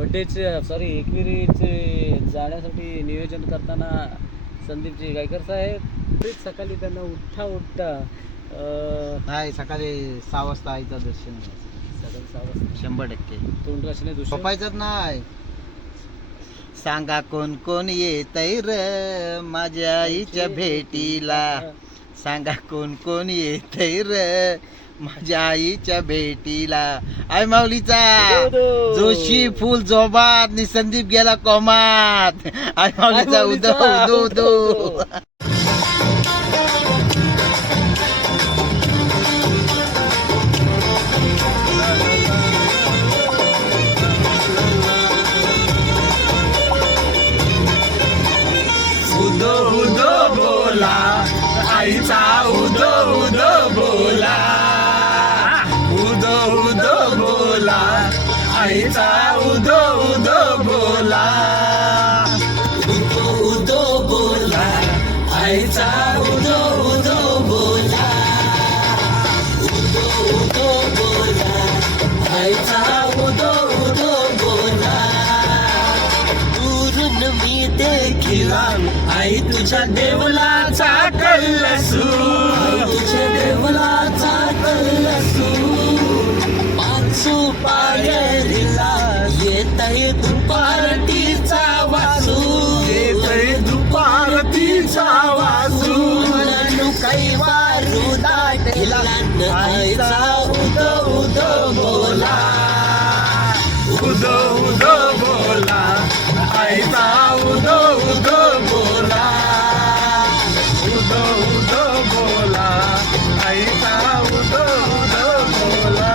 बड्डेचे sorry एकविरीचे जाण्यासाठी नियोजन करताना संदीपजी गायकर साहेब सकाळी त्यांना उठता नाही, सकाळी 6 वाजता आईचं दर्शन सकाळी 6 वाजता 100% तोंड रचने दुसरं झोपायचंच नाही. सांगा कोण कोण येतय र माझ्या आईच्या भेटीला, सांगा कोण कोण येतय र माझ्या आईच्या भेटीला. आई माऊलीचा जोशी फुल जोबात नि संदीप गेला कोमात. आई माऊलीचा उदो उदो उदो. उदो उदो बोला आईचा उदो उदो बोला, उदो उदो बोला आईचा उदो उदो बोला, उदो उदो बोला आईचा उदो उदो बोला, उदो उदो बोला आईचा उदो उदो बोला. दुरून मी देखिला आई तुझ्या देवलाचा कल्लसू, तुझ्या देवलाचा कल्लसू. पाचू पायरीला येतय दुपारतीचा वासू, येतय दुपारतीचा वासू. म्हणून काही वारू दाटला आईचा उदो उदो बोला, उदो उदो बोला आईचा उदो उदो बोला, उदो उदो बोला आईचा उदो उदो बोला.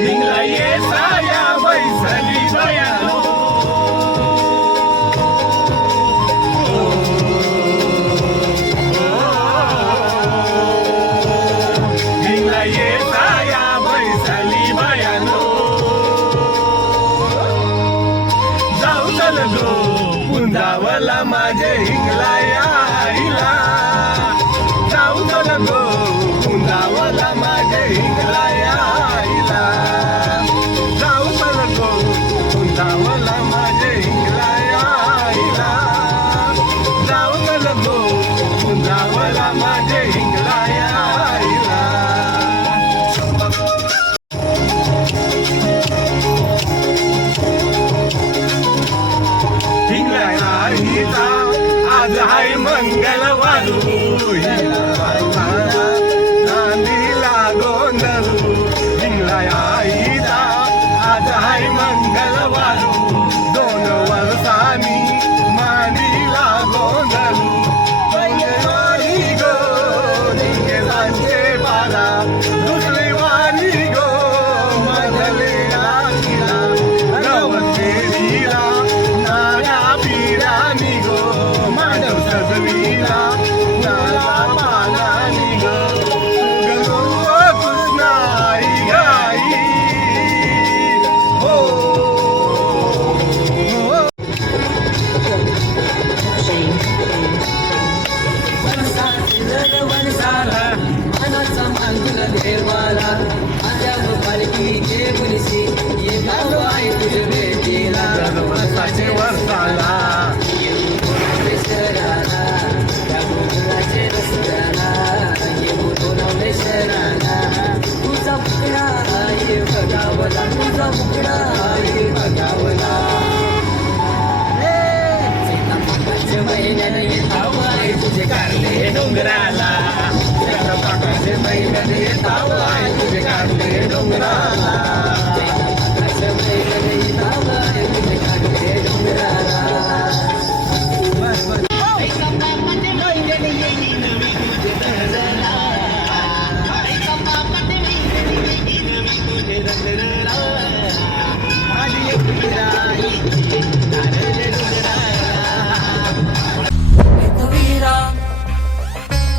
हिंगला ये साया बैसली बयानो, हिंगला ये साया बैसली बयानो. जाऊ चल गो कुंजावला माझे हिंगला या आईला, जाऊ चल गो कुंजावला माझे हिंगला या आईला, जाऊ चल गो कुंजावला माझे हिंगला या आईला, जाऊ चल गो कुंजावला माझे हिंगला या आईला. हिंगला आईचा आज हाय मंगलवारू, नांदीला गोंधळू. हिंगला आईचा आज हाय मंगलवारू, 2 वर्षांनी मांडीला गोंधळू. पहिली गो निघे सांचे बाला, दुसरी वाणी गो मधले राखीला, नवखेरीला नागा पिरानी गो मानव सजवीला, नागा पानानी गो गो कृष्णा आई गाई. हो वनसाला मनाचा मांगुला देवाला, माझ्या पालखी जे मुनिसी ये गाव आहे तुझे भेटीला. वर्षाचे वर्षाला शहराला त्या गोकुळाचे रस्त्याला येऊ बोलावले शहराला. तुझा मुकडा आहे बघावला, तुझा मुकडा आहे बघावला. महिन्याने येताव आहे तुझे कारले डोंगराला, महिन्याने येताव आहे तुझे कारले डोंगराला, महिन्याने येताव आहे तुझे कारले डोंगराला.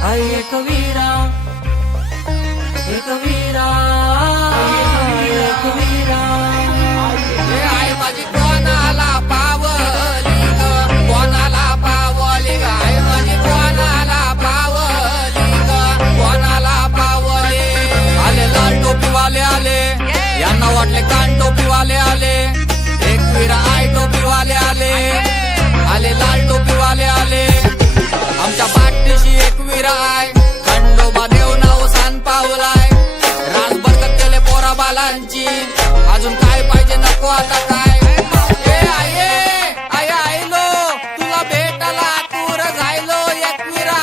आई आले आले लाल टोपीवाले आले आमच्या पाठीशी एक विरा आहे खंडोबा देव नाव सान पावलाय राजभर केले पोरा बालांची अजून काय पाहिजे नको आता काय ए आये आयलो तुला भेटायला तूर जायलो एक विरा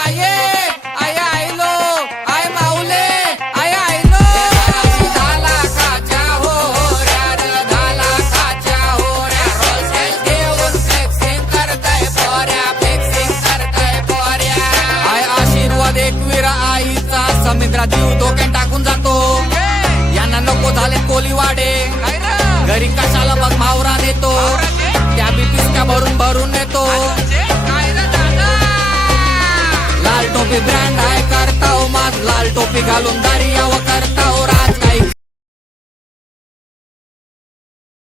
आयलो आय माऊले आयलो झाला काच्या हो झाला काच्या हो देऊन फ्लेक्सिंग करताय पोऱ्या आय आशीर्वाद एकविरा आईचा समुद्रात जीव धोक्यात टाकून जातो यांना नको झाले कोलीवाडे घरी कशाला बघ मावरा नेतो त्या बी पिस्का भरून नेतो लाल टोपी ब्रँड आहे करता माझ लाल टोपी घालून